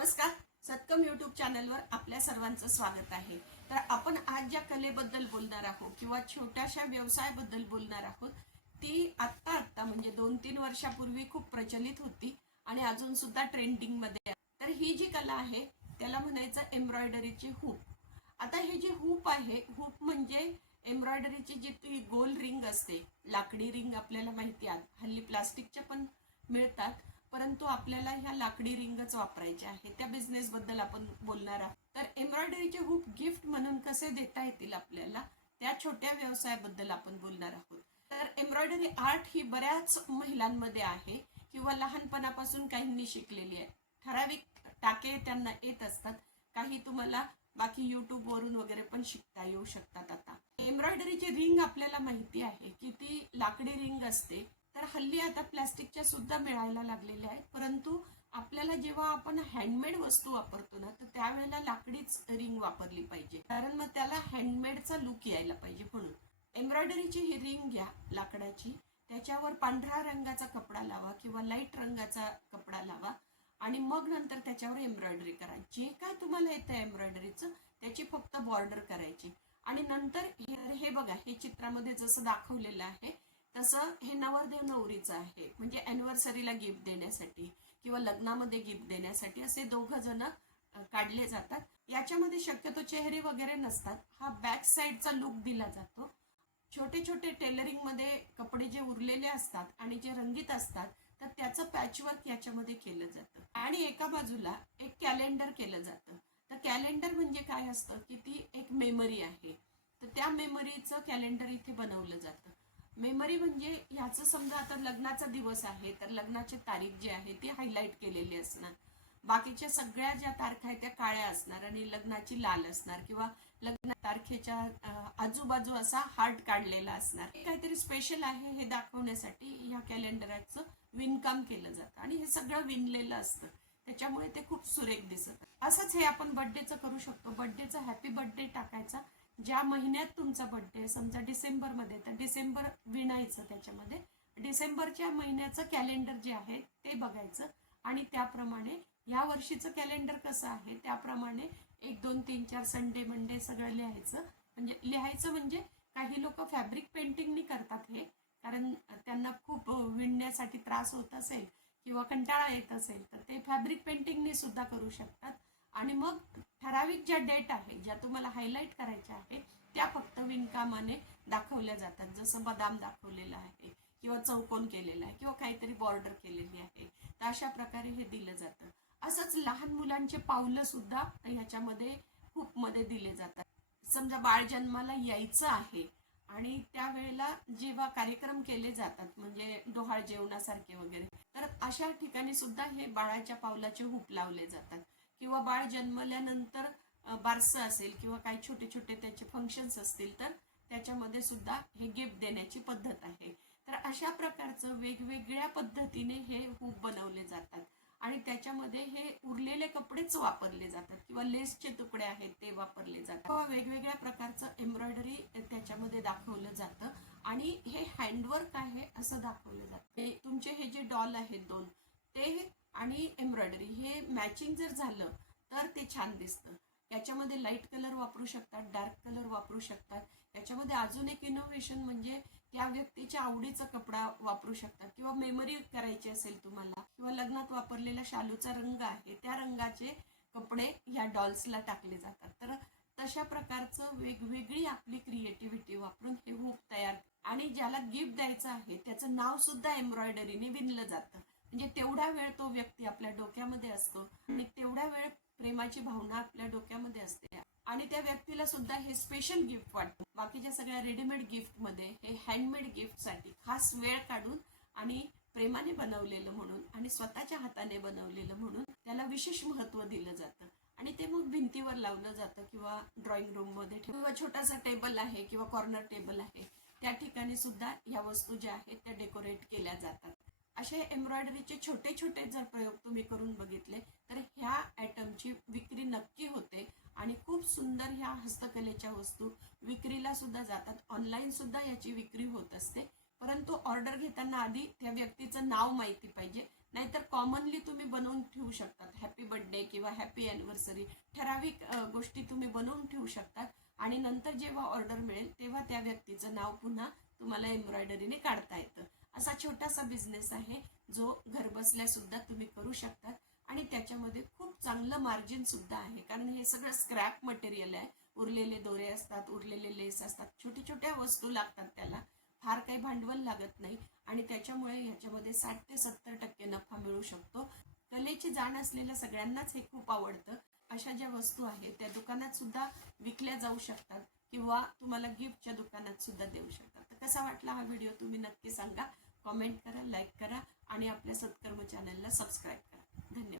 नमस्कार. सत्कम यूट्यूब चॅनलवर आपल्या सर्वांचं स्वागत आहे. तर आपण आज ज्या कलेबद्दल बोलणार आहोत किंवा छोट्याशा व्यवसायाबद्दल बोलणार आहोत ती आत्ता म्हणजे 2-3 वर्षापूर्वी खूप प्रचलित होती आणि अजून सुद्धा ट्रेंडिंग मध्ये आहे. तर ही जी कला आहे त्याला म्हणायचं एम्ब्रॉयडरीची हूप. आता हे जे हूप आहे, हूप म्हणजे एम्ब्रॉयडरीची जी ती गोल रिंग असते, लाकडी रिंग आपल्याला माहिती आहे. हल्ली प्लास्टिकच्या पण मिळतात, परंतु आपल्याला ह्या लाकडी रिंगच वापरायच्या आहे. त्या बिझनेस बद्दल आपण बोलणार आहोत. तर एम्ब्रॉयडरीचे हूप गिफ्ट म्हणून कसे देता येतील आपल्याला, त्या छोट्या व्यवसायाबद्दल आपण बोलणार आहोत. तर एम्ब्रॉयडरी आर्ट ही बऱ्याच महिलांमध्ये आहे किंवा लहानपणापासून काहींनी शिकलेली आहे. ठराविक टाके त्यांना येत असतात. काही तुम्हाला बाकी युट्यूब वरून वगैरे पण शिकता येऊ शकतात. आता एम्ब्रॉयडरीची रिंग आपल्याला माहिती आहे की ती लाकडी रिंग असते. तर हल्ली आता प्लास्टिकच्या सुद्धा मिळायला लागलेल्या आहेत, परंतु आपल्याला जेव्हा आपण हँडमेड वस्तू वापरतो ना, तर त्यावेळेला लाकडीच रिंग वापरली पाहिजे, कारण मग त्याला हँडमेडचा लुक यायला पाहिजे. म्हणून एम्ब्रॉयडरीची ही रिंग घ्या लाकडाची, त्याच्यावर पांढऱ्या रंगाचा कपडा लावा किंवा लाईट रंगाचा कपडा लावा आणि मग नंतर त्याच्यावर एम्ब्रॉयडरी करा. जे काय तुम्हाला येतं एम्ब्रॉयडरीचं त्याची फक्त बॉर्डर करायची. आणि नंतर हे बघा, हे चित्रामध्ये जसं दाखवलेलं आहे तसं हे नवरदेव नवरीचं आहे. म्हणजे अॅनिव्हर्सरीला गिफ्ट देण्यासाठी किंवा लग्नामध्ये गिफ्ट देण्यासाठी असे दोघं जण काढले जातात. याच्यामध्ये शक्यतो चेहरे वगैरे नसतात. हा बॅक साईडचा लुक दिला जातो. छोटे छोटे टेलरिंग मध्ये कपडे जे उरलेले असतात आणि जे रंगीत असतात तर त्याचं पॅचवर्क याच्यामध्ये केलं जातं. आणि एका बाजूला एक कॅलेंडर केलं जातं. तर कॅलेंडर म्हणजे काय असतं की ती एक मेमरी आहे. तर त्या मेमरीचं कॅलेंडर इथे बनवलं जातं. मेमरी म्हणजे ह्याचं समजा आता लग्नाचा दिवस आहे तर लग्नाची तारीख जी आहे ती हायलाइट केलेली असणार. बाकीच्या सगळ्या ज्या तारखा आहेत त्या काळ्या असणार आणि लग्नाची लाल असणार किंवा लग्न तारखेच्या आजूबाजू असा हार्ट काढलेला असणार. काहीतरी स्पेशल आहे हे दाखवण्यासाठी ह्या कॅलेंडरचं विणकाम केलं जातं आणि हे सगळं विणलेलं असतं. त्याच्यामुळे ते खूप सुरेख दिसत. असंच हे आपण बर्थडेचं करू शकतो. बर्थडेचा हॅपी बर्थडे टाकायचा. ज्या महिन्यात तुमचा बर्थडे, समजा डिसेंबरमध्ये, तर डिसेंबर विणायचं त्याच्यामध्ये. डिसेंबरच्या महिन्याचं कॅलेंडर जे आहे ते बघायचं आणि त्याप्रमाणे या वर्षीचं कॅलेंडर कसं आहे त्याप्रमाणे 1, 2, 3, 4 संडे मंडे सगळं लिहायचं. म्हणजे काही लोक फॅब्रिक पेंटिंगनी करतात हे, कारण त्यांना खूप विणण्यासाठी त्रास होत असेल किंवा कंटाळा येत असेल तर ते फॅब्रिक पेंटिंगनी सुद्धा करू शकतात. आणि मग ठराविक ज्या डेट आहे, ज्या तुम्हाला हायलाइट करायच्या आहे त्या फक्त विणकामाने दाखवल्या जातात. जसं बदाम दाखवलेला आहे किंवा चौकोन केलेला आहे किंवा काहीतरी बॉर्डर केलेली आहे. तर अशा प्रकारे हे दिलं जातं. असंच लहान मुलांचे पावलं सुद्धा ह्याच्यामध्ये खूप मध्ये दिले जातात. समजा बाळ जन्माला यायचं आहे आणि त्यावेळेला जेव्हा कार्यक्रम केले जातात, म्हणजे डोहाळ जेवणासारखे वगैरे, तर अशा ठिकाणी सुद्धा हे बाळाच्या पावलाचे हूप लावले जातात. किंवा बाळ जन्मल्यानंतर बारसं असेल किंवा काही छोटे छोटे त्याचे फंक्शन्स असतील तर त्याच्यामध्ये सुद्धा हे गिफ्ट देण्याची पद्धत आहे. तर अशा प्रकारचं वेगवेगळ्या पद्धतीने हे हूप बनवले जातात आणि त्याच्यामध्ये हे उरलेले कपडेच वापरले जातात किंवा लेसचे तुकडे आहेत ते वापरले जातात. वेगवेगळ्या प्रकारचं एम्ब्रॉयडरी त्याच्यामध्ये दाखवलं जातं आणि हे हँडवर्क आहे असं दाखवलं जातं. तुमचे हे जे डॉल आहेत दोन, ते आणि एम्ब्रॉयडरी हे मॅचिंग जर झालं तर ते छान दिसतं. याच्यामध्ये लाईट कलर वापरू शकतात, डार्क कलर वापरू शकतात. याच्यामध्ये अजून एक इनोव्हेशन म्हणजे त्या व्यक्तीच्या आवडीचा कपडा वापरू शकतात किंवा मेमरी करायची असेल तुम्हाला किंवा लग्नात वापरलेला शालूचा रंग आहे त्या रंगाचे कपडे ह्या डॉल्सला टाकले जातात. तर तशा प्रकारचं वेगवेगळी आपली क्रिएटिव्हिटी वापरून हे हूप तयार. आणि ज्याला गिफ्ट द्यायचं आहे त्याचं नाव सुद्धा एम्ब्रॉयडरीने विणलं जातं. म्हणजे तेवढा वेळ तो व्यक्ती आपल्या डोक्यामध्ये असतो आणि तेवढा वेळ प्रेमाची भावना आपल्या डोक्यामध्ये असते आणि त्या व्यक्तीला सुद्धा हे स्पेशल गिफ्ट वाटतं. बाकीच्या सगळ्या रेडीमेड गिफ्ट मध्ये हे हँडमेड गिफ्ट साठी खास वेळ काढून आणि प्रेमाने बनवलेलं म्हणून आणि स्वतःच्या हाताने बनवलेलं म्हणून त्याला विशेष महत्व दिलं जातं आणि ते मग भिंतीवर लावलं जातं किंवा ड्रॉइंग रूम मध्ये किंवा छोटासा टेबल आहे किंवा कॉर्नर टेबल आहे त्या ठिकाणी सुद्धा या वस्तू ज्या आहेत त्या डेकोरेट केल्या जातात. असे एम्ब्रॉयडरीचे छोटे छोटे जर प्रयोग तुम्ही करून बघितले तर ह्या आयटमची विक्री नक्की होते आणि खूप सुंदर ह्या हस्तकलेच्या वस्तू विक्रीला सुद्धा जातात. ऑनलाईन सुद्धा याची विक्री होत असते, परंतु ऑर्डर घेताना आधी त्या व्यक्तीचं नाव माहिती पाहिजे. नाहीतर कॉमनली तुम्ही बनवून ठेवू शकतात. हॅपी बर्थडे किंवा हॅपी अॅनिव्हर्सरी ठराविक गोष्टी तुम्ही बनवून ठेवू शकतात आणि नंतर जेव्हा ऑर्डर मिळेल तेव्हा त्या व्यक्तीचं नाव पुन्हा तुम्हाला एम्ब्रॉयडरीने काढता येतं. असा छोटासा बिझनेस आहे जो घरबसल्या सुद्धा तुम्ही करू शकतात आणि त्याच्यामध्ये खूप चांगलं मार्जिन सुद्धा आहे, कारण हे सगळं स्क्रॅप मटेरियल आहे. उरलेले दोरे असतात, उरलेले लेस असतात, छोट्या छोट्या वस्तू लागतात, त्याला फार काही भांडवल लागत नाही आणि त्याच्यामुळे ह्याच्यामध्ये 60 ते 70% नफा मिळू शकतो. कलेची जाण असलेल्या सगळ्यांनाच हे खूप आवडतं. अशा ज्या वस्तू आहेत त्या दुकानात सुद्धा विकल्या जाऊ शकतात किंवा तुम्हाला गिफ्टच्या दुकानात सुद्धा देऊ शकतात. तर कसा वाटला हा व्हिडिओ तुम्ही नक्की सांगा, कमेंट करा, लाईक करा आणि आपल्या सत्कर्म चॅनलला सबस्क्राईब करा. धन्यवाद.